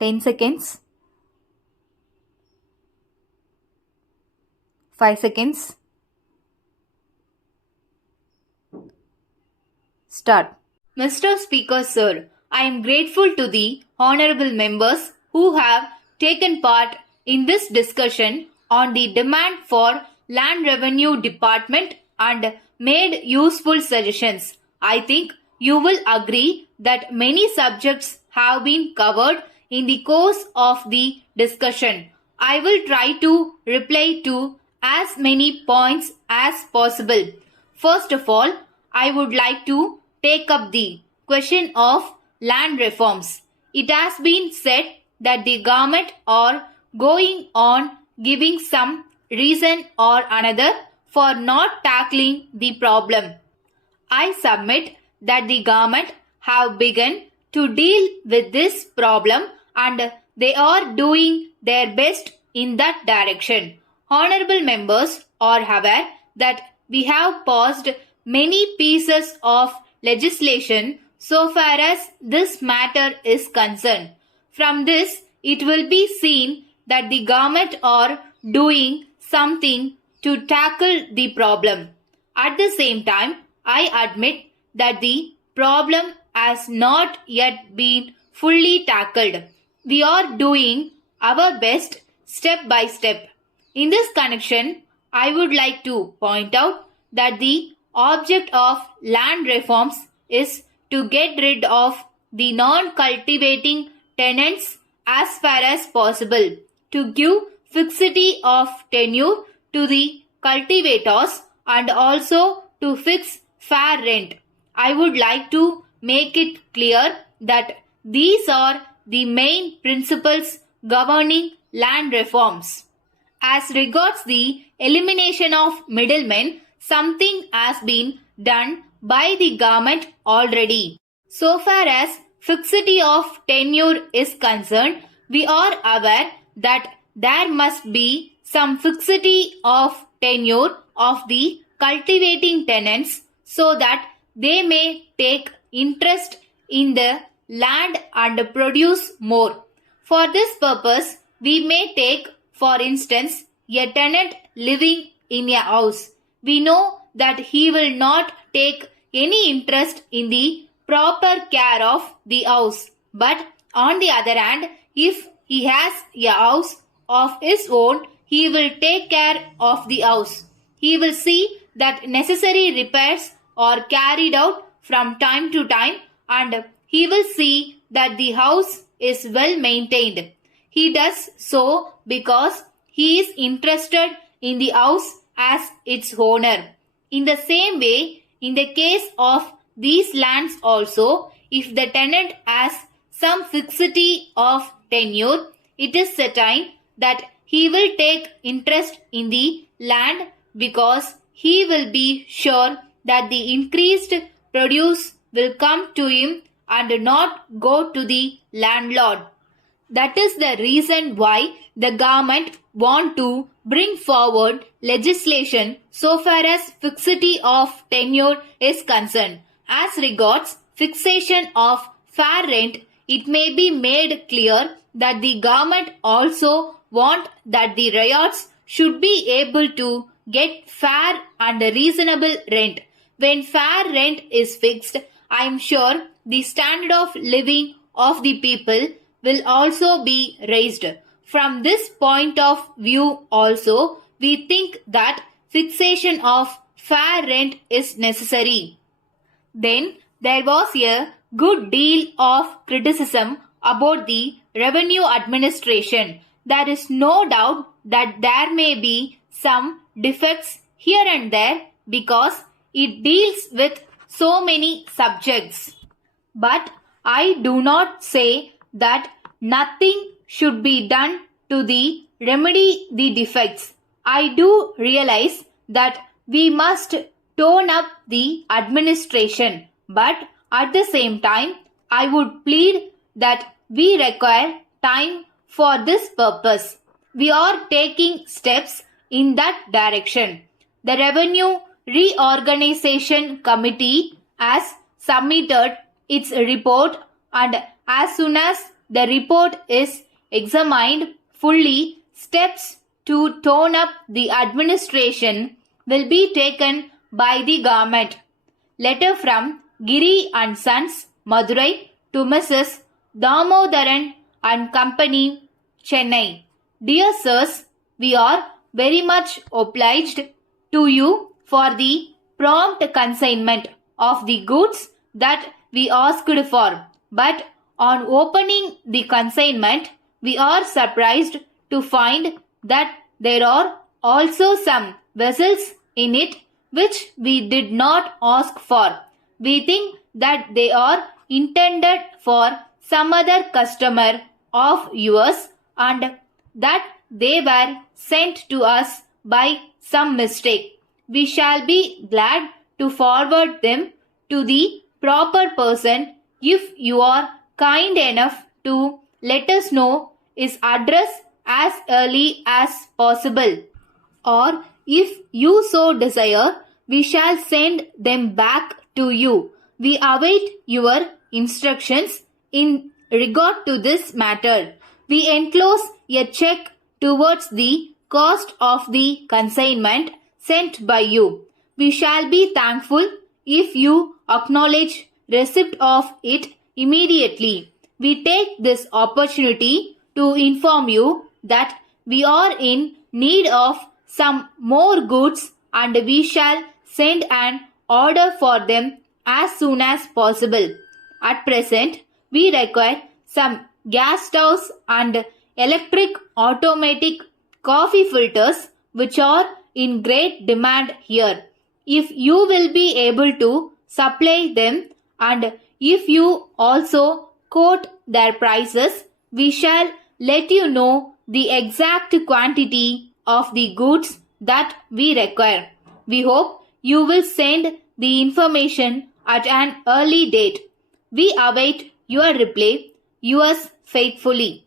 10 seconds, 5 seconds. Start. Mr. Speaker Sir, I am grateful to the honorable members who have taken part in this discussion on the demand for Land Revenue Department and made useful suggestions. I think you will agree that many subjects have been covered in the course of the discussion. I will try to reply to as many points as possible. First of all, I would like to take up the question of land reforms. It has been said that the government are going on giving some reason or another for not tackling the problem. I submit that the government have begun to deal with this problem and they are doing their best in that direction. Honorable members are aware that we have passed many pieces of legislation so far as this matter is concerned. From this, it will be seen that the government are doing something to tackle the problem. At the same time, I admit that the problem has not yet been fully tackled. We are doing our best step by step. In this connection, I would like to point out that the object of land reforms is to get rid of the non-cultivating tenants as far as possible, to give fixity of tenure to the cultivators and also to fix fair rent. I would like to make it clear that these are the main principles governing land reforms. As regards the elimination of middlemen, something has been done by the government already. So far as fixity of tenure is concerned, we are aware that there must be some fixity of tenure of the cultivating tenants so that they may take interest in the land and produce more. For this purpose, we may take, for instance, a tenant living in a house. We know that he will not take any interest in the proper care of the house. But on the other hand, if he has a house of his own, he will take care of the house. He will see that necessary repairs are carried out from time to time and he will see that the house is well maintained. He does so because he is interested in the house as its owner. In the same way, in the case of these lands also, if the tenant has some fixity of tenure, it is certain that he will take interest in the land because he will be sure that the increased produce will come to him and not go to the landlord. That is the reason why the government want to bring forward legislation so far as fixity of tenure is concerned. As regards fixation of fair rent, it may be made clear that the government also want that the ryots should be able to get fair and reasonable rent. When fair rent is fixed, I am sure the standard of living of the people will also be raised. From this point of view also, we think that fixation of fair rent is necessary. Then there was a good deal of criticism about the revenue administration. There is no doubt that there may be some defects here and there because it deals with so many subjects. But I do not say that nothing should be done to remedy the defects. I do realize that we must tone up the administration, but at the same time, I would plead that we require time for this purpose. We are taking steps in that direction. The Revenue Reorganization Committee has submitted its report, and as soon as the report is examined fully, steps to tone up the administration will be taken by the government. Letter from Giri and Sons, Madurai to Mrs. Damodaran and Company, Chennai. Dear sirs, we are very much obliged to you for the prompt consignment of the goods that we asked for. But on opening the consignment, we are surprised to find that there are also some vessels in it which we did not ask for. We think that they are intended for some other customer of yours and that they were sent to us by some mistake. We shall be glad to forward them to the proper person if you are kind enough to let us know his address as early as possible. Or if you so desire, we shall send them back to you. We await your instructions in regard to this matter. We enclose a check towards the cost of the consignment sent by you. We shall be thankful if you acknowledge receipt of it immediately. We take this opportunity to inform you that we are in need of some more goods and we shall send an order for them as soon as possible. At present, we require some gas stoves and electric automatic coffee filters which are in great demand here. If you will be able to supply them and if you also quote their prices, we shall let you know the exact quantity of the goods that we require. We hope you will send the information at an early date. We await your reply. Yours faithfully.